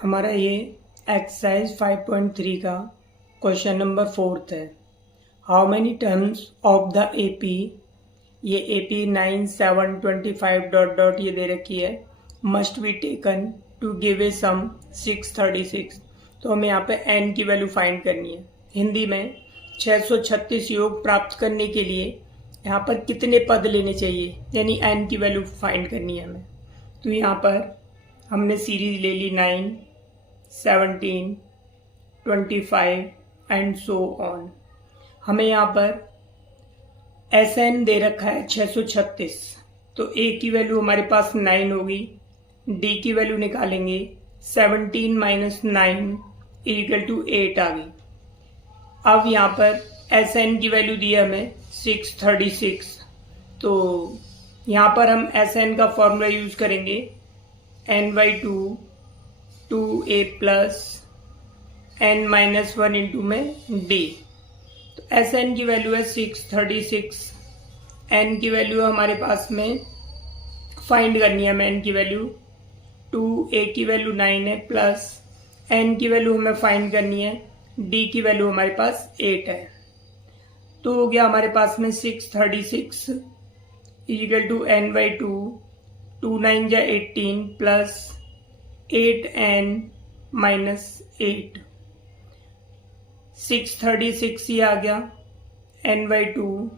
हमारा ये एक्सरसाइज 5.3 का क्वेश्चन नंबर 4 है। How many terms of the AP, ये एपी 9, 7, 25 डॉट डॉट ये दे रखी है, must be taken to give a sum 636। तो हमें यहाँ पे एन की वैल्यू फाइंड करनी है। हिंदी में 636 योग प्राप्त करने के लिए यहाँ पर कितने पद लेने चाहिए, यानी एन की वैल्यू फाइंड करनी है हमें। तो यहाँ पर हमने सीरीज ले ली 9, 17, 25 एंड सो ऑन। हमें यहाँ पर एस एन दे रखा है 636, तो ए की वैल्यू हमारे पास 9 होगी, डी की वैल्यू निकालेंगे 17 माइनस 9 इक्वल टू 8 आ गई। अब यहाँ पर एस एन की वैल्यू दी है हमें 636, तो यहाँ पर हम एस एन का फॉर्मूला यूज करेंगे n/2 2a plus n minus 1 into में d। तो एस एन की वैल्यू है 636, n की वैल्यू हमारे पास में फाइंड करनी है हमें। n की वैल्यू 2a की वैल्यू 9 है, प्लस n की वैल्यू हमें फाइंड करनी है, d की वैल्यू हमारे पास 8 है। तो हो गया हमारे पास में 636 इक्वल टू n/2 2 9 जा 18 प्लस 8n माइनस 8। 636 ये आ गया, n/2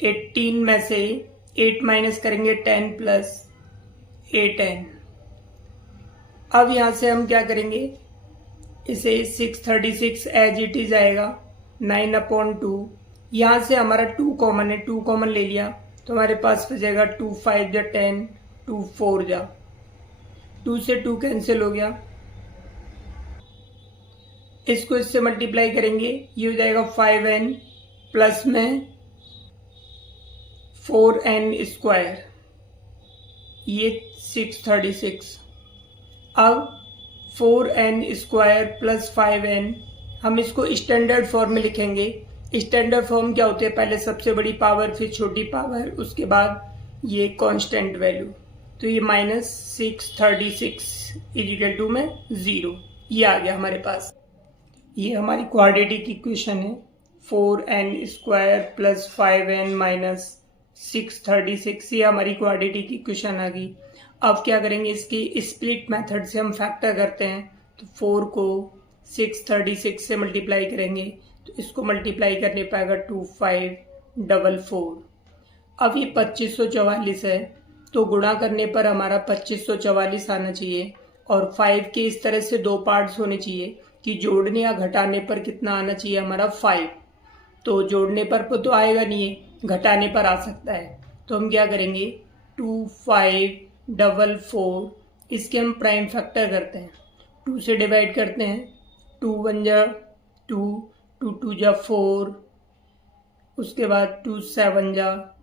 18 में से 8 माइनस करेंगे 10 प्लस 8n। अब यहां से हम क्या करेंगे, इसे 636 एज इट इज आएगा 9/2। यहां से हमारा 2 कॉमन है, 2 कॉमन ले लिया तो हमारे पास बचेगा 2 5 जा 10, 2 4 जा, 2 से 2 कैंसिल हो गया। इसको इससे मल्टीप्लाई करेंगे, ये हो जाएगा 5n प्लस में 4n स्क्वायर, ये 636। अब 4n स्क्वायर प्लस 5n, हम इसको स्टैंडर्ड फॉर्म में लिखेंगे। स्टैंडर्ड फॉर्म क्या होते हैं, पहले सबसे बड़ी पावर फिर छोटी पावर, उसके बाद ये कांस्टेंट वैल्यू। तो ये माइनस 636 इक्वल टू में 0, ये आ गया हमारे पास। ये हमारी क्वाड्रेटिक इक्वेशन है, 4n square plus 5n minus 636, ये हमारी क्वाड्रेटिक इक्वेशन आ गई। अब क्या करेंगे, इसकी स्प्लिट मेथड से हम फैक्टर करते हैं। तो 4 को 636 से मल्टीप्लाई करेंगे तो इसको मल्टीप्लाई करने पाएगा 2544। अब ये 2544 है, तो गुणा करने पर हमारा 2544 आना चाहिए, और 5 के इस तरह से 2 पार्ट्स होने चाहिए कि जोड़ने या घटाने पर कितना आना चाहिए हमारा 5। तो जोड़ने पर तो आएगा नहीं है, घटाने पर आ सकता है। तो हम क्या करेंगे, 2544, इसके हम प्राइम फैक्टर करते हैं, 2 से डिवाइड करते हैं, 2 1 जा 2, 2 2 जा 4, उसके बाद 2 7 जा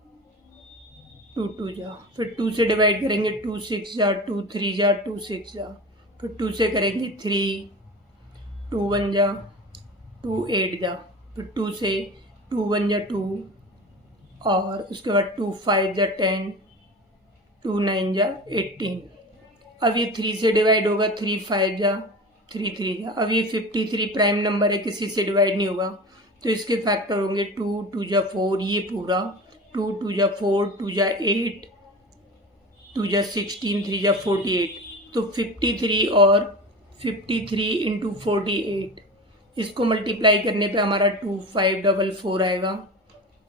2 2 जा, फिर 2 से डिवाइड करेंगे, 2 6 जा 2 3 जा 2 6 जा, फिर 2 से करेंगे 3, 2 1 जा 2 8 जा, फिर 2 से 2 1 जा 2, और उसके बाद 2 5 जा 10, 2 9 जा 18। अब ये 3 से डिवाइड होगा, 3 5 जा 3 3 जा। अब ये 53 प्राइम नंबर है, किसी से डिवाइड नहीं होगा, तो इसके फैक्टर होंगे 2 2 जा 4, ये पूरा 2 2 जा 4, 2 जा 8, 2 जा 16, 3 जा 48। तो 53 और 53 इंटू 48, इसको मल्टीप्लाई करने पे हमारा 2544 आएगा,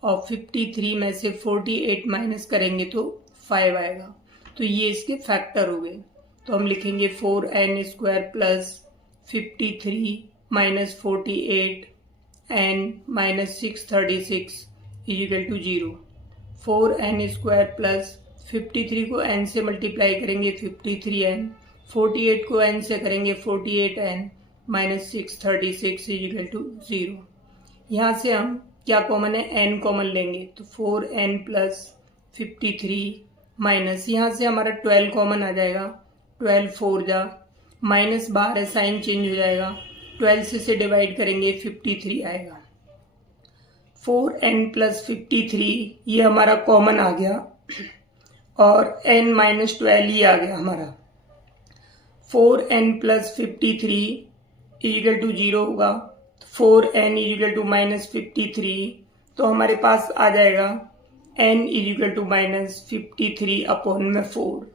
और 53 में से 48 माइनस करेंगे तो 5 आएगा। तो ये इसके फैक्टर हो गए। तो हम लिखेंगे 4n square plus 53 minus 48 n minus 636 equal to 0। 4n square plus 53 को n से मल्टीप्लाई करेंगे 53n, 48 को n से करेंगे 48n माइनस 636 इक्वल टू 0। यहाँ से हम क्या कॉमन है, n कॉमन लेंगे, तो 4n प्लस 53 माइनस, यहाँ से हमारा 12 कॉमन आ जाएगा, 12 4 जा, माइनस बाहर है साइन चेंज हो जाएगा, 12 से डिवाइड करेंगे 53 आएगा। 4n प्लस 53 ये हमारा कॉमन आ गया, और n माइनस 12 ये आ गया हमारा। 4n प्लस 53 इजिकल टू 0 होगा, 4n इजिकल टू माइनस 53, तो हमारे पास आ जाएगा n equal to minus 53 upon में 4।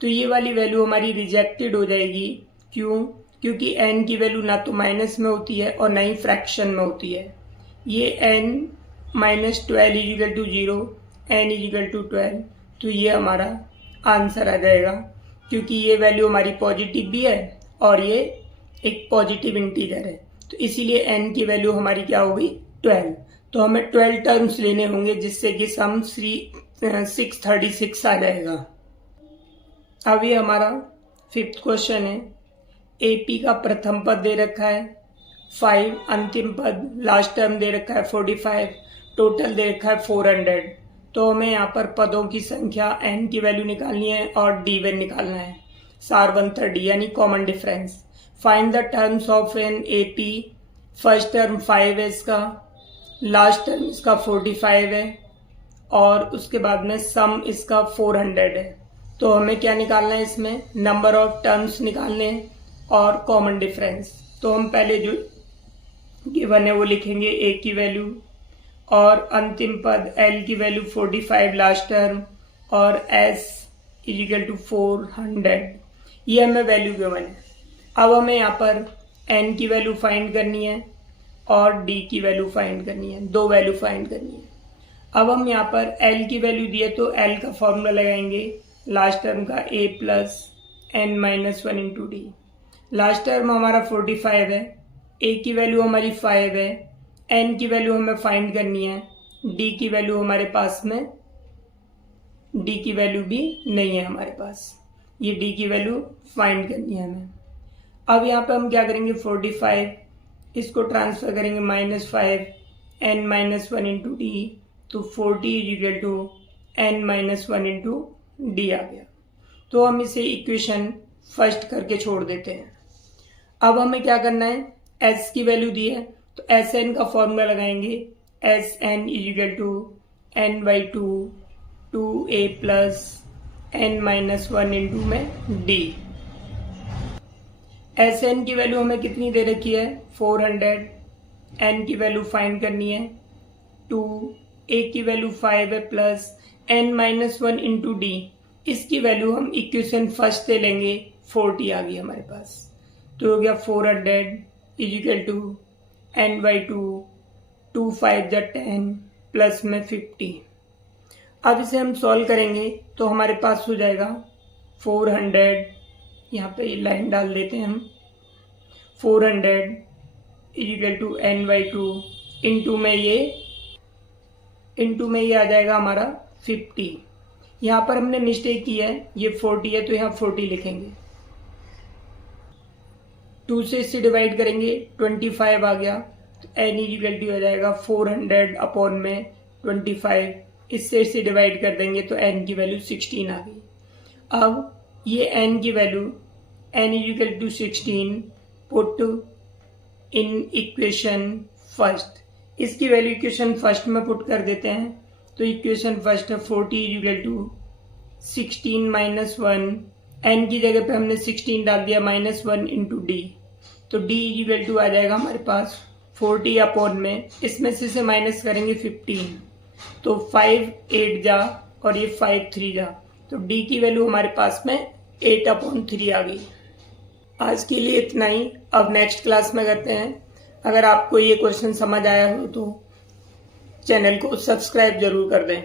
तो ये वाली वैल्यू हमारी रिजेक्टेड हो जाएगी। क्यों? क्योंकि n की वैल्यू ना तो माइनस में होती है और ना ही फ्रैक्शन में होती है। ये n minus 12 equal to 0, n equal to 12, तो ये हमारा आंसर आ जाएगा, क्योंकि ये वैल्यू हमारी पॉजिटिव भी है और ये एक पॉजिटिव इंटीजर है, तो इसीलिए n की वैल्यू हमारी क्या हो गई 12। तो हमें 12 टर्म्स लेने होंगे, जिससे कि सम 636 आ जाएगा। अब ये हमारा 5th क्वेश्चन है। AP का प्रथम पद दे रखा है 5, अंतिम पद लास्ट टर्म दे रखा है 45, टोटल दे रखा है 400। तो हमें यहाँ पर पदों की संख्या n की वैल्यू निकालनी है और d1 निकालना है, सार 130 यानी common difference. Find the terms of an AP। First term 5 है इसका, लास्ट टर्म इसका 45 है और उसके बाद में सम इसका 400 है। तो हमें क्या निकालना है, इसमें नंबर ऑफ टर्म्स निकालने हैं और कॉमन डिफरेंस। तो हम पहले जो गिवन है वो लिखेंगे a की वैल्यू और अंतिम पद l की वैल्यू 45 लास्ट टर्म और s इजिकल टू 400, ये हमें वैल्यू गिवन है। अब हमें यहाँ पर n की वैल्यू फाइंड करनी है और d की वैल्यू फाइंड करनी है, दो वैल्यू फाइंड करनी है। अब हम यहाँ पर l की वैल्यू दिए तो l का फॉर्मूला लगाएंगे लास्ट टर्म का a plus n minus 1 into D. Last term हमारा 45 है, a की वैल्यू हमारी 5 है, n की वैल्यू हमें फाइंड करनी है, d की वैल्यू हमारे पास में d की वैल्यू भी नहीं है हमारे पास, ये d की वैल्यू फाइंड करनी है हमें। अब यहाँ पे हम क्या करेंगे, 45 इसको ट्रांसफर करेंगे -5 n माइनस 1 इंटू डी, तो 40 is equal to n minus 1 into D आ गया। तो हम इसे इक्वेशन फर्स्ट करके छोड़ देते हैं। अब हमें क्या करना है, s की वैल्यू दी है तो Sn का फॉर्मूला लगाएंगे, Sn equal to n by 2a plus n minus 1 into में d। Sn की वैल्यू हमें कितनी दे रखी है 400, n की वैल्यू फाइंड करनी है 2, a की वैल्यू 5 है plus n minus 1 into D, इसकी वैल्यू हम इक्वेशन फर्स्ट से लेंगे 40 आ गई हमारे पास। तो हो गया 400 इजिकल टू n बाई 2 5 जा 10 प्लस में 50। अब इसे हम सॉल्व करेंगे तो हमारे पास हो जाएगा 400, यहाँ पे ये लाइन डाल देते हैं हम, 400 equal to n by 2 into में ये आ जाएगा हमारा 50। यहाँ पर हमने मिस्टेक की है, ये 40 है तो यहाँ 40 लिखेंगे, 2 से इससे डिवाइड करेंगे 25 आ गया, तो n इजिकल टू आ जाएगा 400 अपॉन में 25, इससे इसे डिवाइड कर देंगे तो n की वैल्यू 16 आ गई। अब ये n की value n equal to 16 put in equation first, इसकी वैल्यू इक्वेशन फर्स्ट में पुट कर देते हैं। तो इक्वेशन फर्स्ट है 40 इजिकल टू 16 माइनस 1, n की जगह पे हमने 16 डाल दिया -1 इंटू डी, तो d इजिकल टू आ जाएगा हमारे पास 40 अपॉन में, इसमें से इसे माइनस करेंगे 15, तो 5 8 जा और ये 5 3 जा, तो d की वैल्यू हमारे पास में 8/3 आ गई। आज के लिए इतना ही, अब नेक्स्ट क्लास में करते हैं। अगर आपको ये क्वेश्चन समझ आया हो तो चैनल को सब्सक्राइब जरूर कर दें।